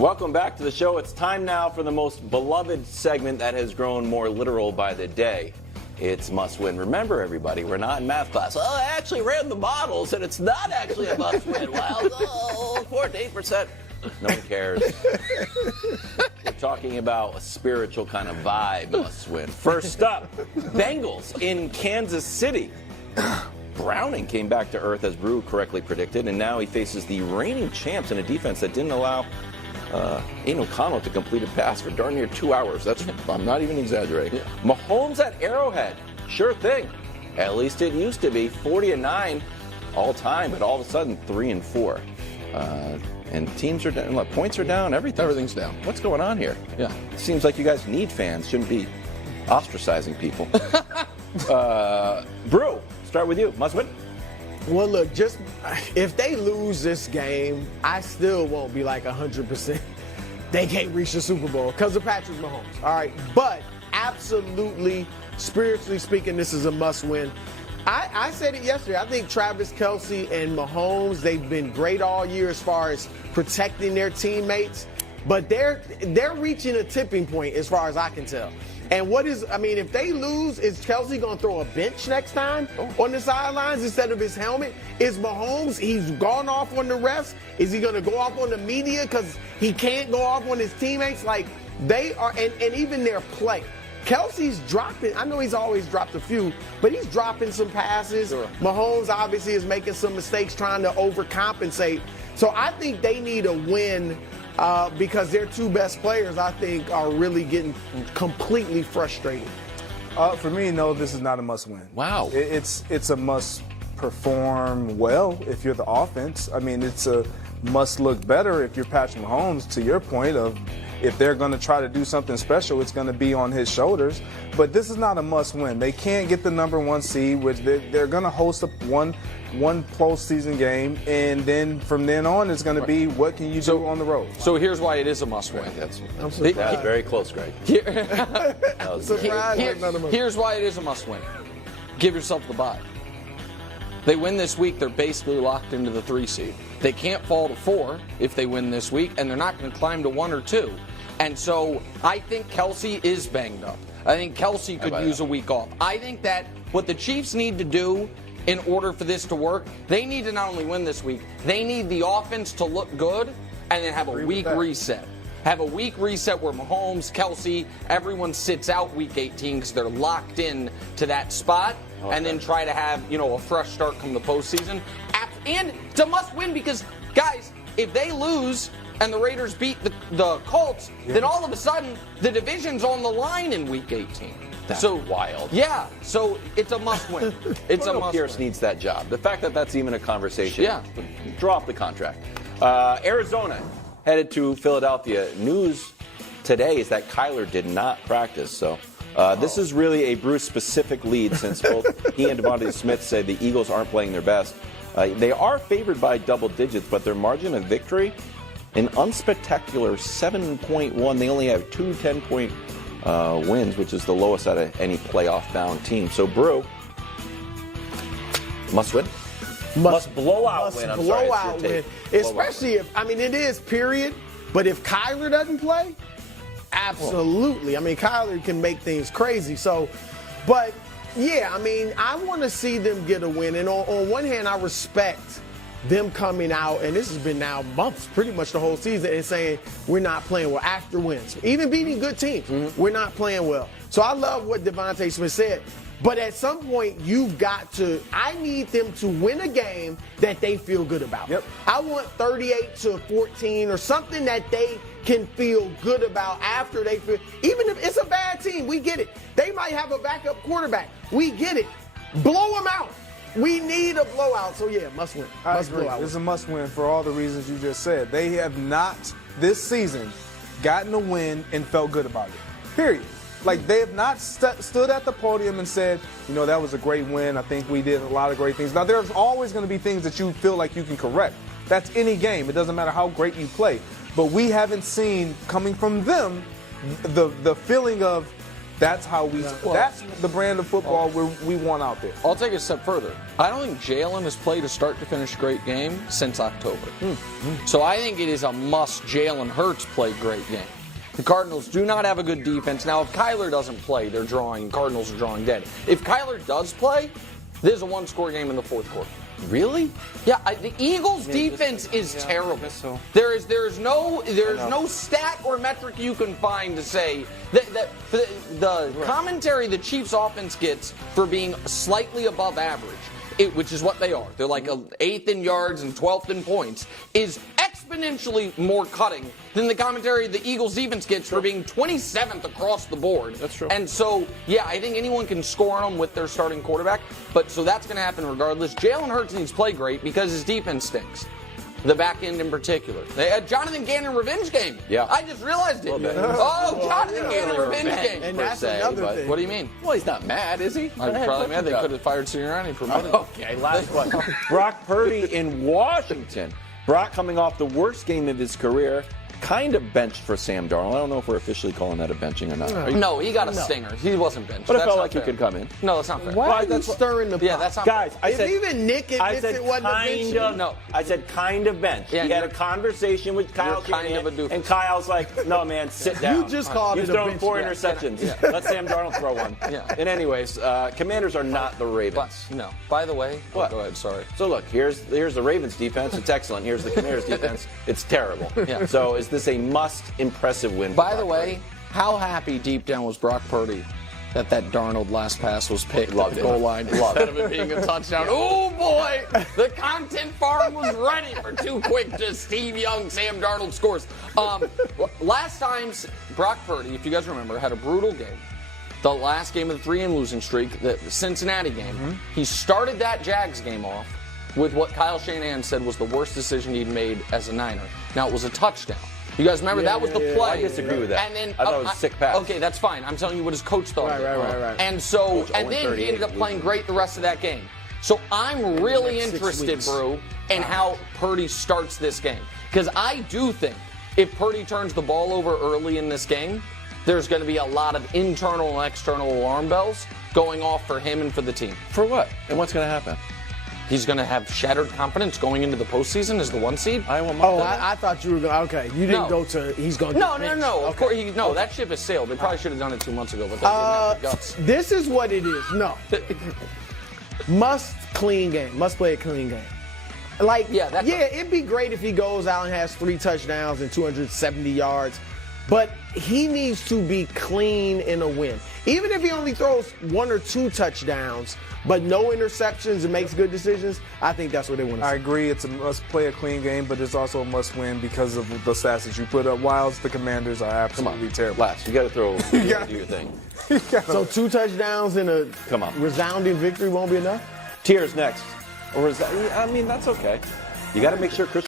Welcome back to the show. It's time now for the most beloved segment that has grown more literal by the day. It's must win. Remember, everybody, we're not in math class. Oh, I actually ran the models, and it's not actually a must win. Well, 4 to 8%. No one cares. We're talking about a spiritual kind of vibe must win. First up, Bengals in Kansas City. Browning came back to earth, as Brew correctly predicted, and now he faces the reigning champs in a defense that didn't allow Aiden O'Connell to complete a pass for darn near 2 hours. I'm not even exaggerating. Yeah. Mahomes at Arrowhead. Sure thing. At least it used to be 40-9 all time, but all of a sudden 3-4. And teams are down, points are down, everything's down. What's going on here? Yeah. Seems like you guys need fans. Shouldn't be ostracizing people. Brew, start with you. Must win. Well, look, just if they lose this game, I still won't be like 100%. They can't reach the Super Bowl because of Patrick Mahomes. All right, but absolutely, spiritually speaking, this is a must-win. I said it yesterday. I think Travis Kelce and Mahomes, they've been great all year as far as protecting their teammates, but they're reaching a tipping point as far as I can tell. And if they lose, is Kelce going to throw a bench next time on the sidelines instead of his helmet? Is Mahomes, he's gone off on the refs? Is he going to go off on the media because he can't go off on his teammates? Like, they are, and even their play. Kelce's dropping, I know he's always dropped a few, but he's dropping some passes. Sure. Mahomes obviously is making some mistakes trying to overcompensate. So I think they need a win. Because their two best players, I think, are really getting completely frustrated. For me, no, this is not a must-win. Wow. It's a must perform well if you're the offense. I mean, it's a must look better if you're Patrick Mahomes, to your point of if they're going to try to do something special, it's going to be on his shoulders. But this is not a must-win. They can't get the number 1 seed, which they're going to host one postseason game, and then from then on, it's going to be what can you do on the road. So here's why it is a must-win. That's very close, Greg. Here's why it is a must-win. Give yourself the bye. They win this week, they're basically locked into the 3 seed. They can't fall to 4 if they win this week, and they're not going to climb to 1 or 2. And so I think Kelce is banged up. I think Kelce could use a week off. I think that what the Chiefs need to do in order for this to work, they need to not only win this week, they need the offense to look good and then have a week reset. Have a week reset where Mahomes, Kelce, everyone sits out week 18 because they're locked in to that spot, and then try to have, a fresh start come the postseason. And it's a must win because, guys, if they lose and the Raiders beat the Colts, then all of a sudden the division's on the line in week 18. That's wild. Yeah, so it's a must-win. It's a must-win. Pierce needs that job. The fact that that's even a conversation. Yeah. Drop the contract. Arizona headed to Philadelphia. News today is that Kyler did not practice. So this is really a Bruce-specific lead since both he and Devontae Smith said the Eagles aren't playing their best. They are favored by double digits, but their margin of victory, an unspectacular 7.1. They only have 2 10-point wins, which is the lowest out of any playoff-bound team. So, Brew, must win? Must blowout win. Blowout win. Especially if, it is, period. But if Kyler doesn't play, absolutely. Kyler can make things crazy. So, but, yeah, I want to see them get a win. And on one hand, I respect them coming out, and this has been now months, pretty much the whole season, and saying we're not playing well after wins. Even beating good teams, we're not playing well. So I love what Devontae Smith said. But at some point, I need them to win a game that they feel good about. Yep. I want 38-14 or something that they can feel good about after they feel, even if it's a bad team, we get it. They might have a backup quarterback. We get it. Blow them out. We need a blowout. So, yeah, must win. Must blowout. It's a must win for all the reasons you just said. They have not, this season, gotten a win and felt good about it. Period. Like, they have not stood at the podium and said, that was a great win. I think we did a lot of great things. Now, there's always going to be things that you feel like you can correct. That's any game. It doesn't matter how great you play. But we haven't seen, coming from them, the feeling of, That's how that's the brand of football we want out there. I'll take it a step further. I don't think Jalen has played a start-to-finish great game since October. So I think it is a must Jalen Hurts play great game. The Cardinals do not have a good defense. Now, if Kyler doesn't play, Cardinals are drawing dead. If Kyler does play, there's a one-score game in the fourth quarter. Really? Yeah, the Eagles' defense is terrible. So. There is no stat or metric you can find to say that the commentary the Chiefs' offense gets for being slightly above average, which is what they are. They're like 8th in yards and 12th in points, is exponentially more cutting than the commentary the Eagles' defense gets for being 27th across the board. That's true. And so, yeah, I think anyone can score on them with their starting quarterback, but so that's going to happen regardless. Jalen Hurts needs to play great because his defense stinks. The back end in particular. They had Jonathan Gannon revenge game. Yeah. I just realized it. Oh, Jonathan Gannon revenge game. And that's another thing. What do you mean? Well, he's not mad, is he? I'm probably mad. They could have fired Sirianni for money. Okay, last one. Brock Purdy in Washington. Brock coming off the worst game of his career. Kind of benched for Sam Darnold. I don't know if we're officially calling that a benching or not. No, he got a stinger. He wasn't benched. But it That's felt not like he fair. could come in. No, that's not fair. Why are you stirring the pot? Yeah, that's not Guys, fair. I If said, even Nick admits it wasn't a bench, No. I said kind of bench. Yeah, he had a you're- conversation with Kyle you're kind Shanahan, of a doofus. and Kyle's like, no, man, sit down. You just called You've it a thrown bench 4 game. interceptions. Yeah. Let Sam Darnold throw one. Yeah. And anyways, Commanders are not the Ravens. No. By the way, What? Go ahead, sorry. So look, here's the Ravens defense. It's excellent. Here's the Commanders defense. It's terrible. Yeah. So is this a must impressive win? for By the Brock way, Purdy? how happy deep down was Brock Purdy that Darnold last pass was picked Loved at the it. goal line Loved instead of it being a touchdown? Oh boy, the content farm was ready for too quick to Steve Young, Sam Darnold scores. Last time Brock Purdy, if you guys remember, had a brutal game. The last game of the 3-game losing streak, the Cincinnati game. He started that Jags game off with what Kyle Shanahan said was the worst decision he'd made as a Niner. Now, it was a touchdown. You guys remember that was the play. I disagree with that. And then, I thought it was a sick pass. Okay, that's fine. I'm telling you what his coach thought. of it. Right. And so, Coach and then 0-38 he ended up playing losing. great the rest of that game. So I'm really 6 interested, weeks. Brew, in how Purdy starts this game. Because I do think if Purdy turns the ball over early in this game, there's going to be a lot of internal and external alarm bells going off for him and for the team. For what? And what's going to happen? He's going to have shattered confidence going into the postseason as the 1 seed. I thought you were going. Okay, you didn't No. go to. He's going. No. Of course, that ship has sailed. They probably should have done it 2 months ago, but they didn't have the guts. This is what it is. No. Must clean game. Must play a clean game. Like, Yeah, it'd be great if he goes out and has 3 touchdowns and 270 yards, but he needs to be clean in a win. Even if he only throws 1 or 2 touchdowns, but no interceptions and makes good decisions, I think that's what they want to I see. agree. It's a must play a clean game, but it's also a must win because of the stats that you put up. Whilst the Commanders are absolutely terrible. Last, you got to throw. You got to do your thing. So 2 touchdowns and a Come on. resounding victory won't be enough? Tears next. Or is that? I mean, that's okay. You got to make sure Chris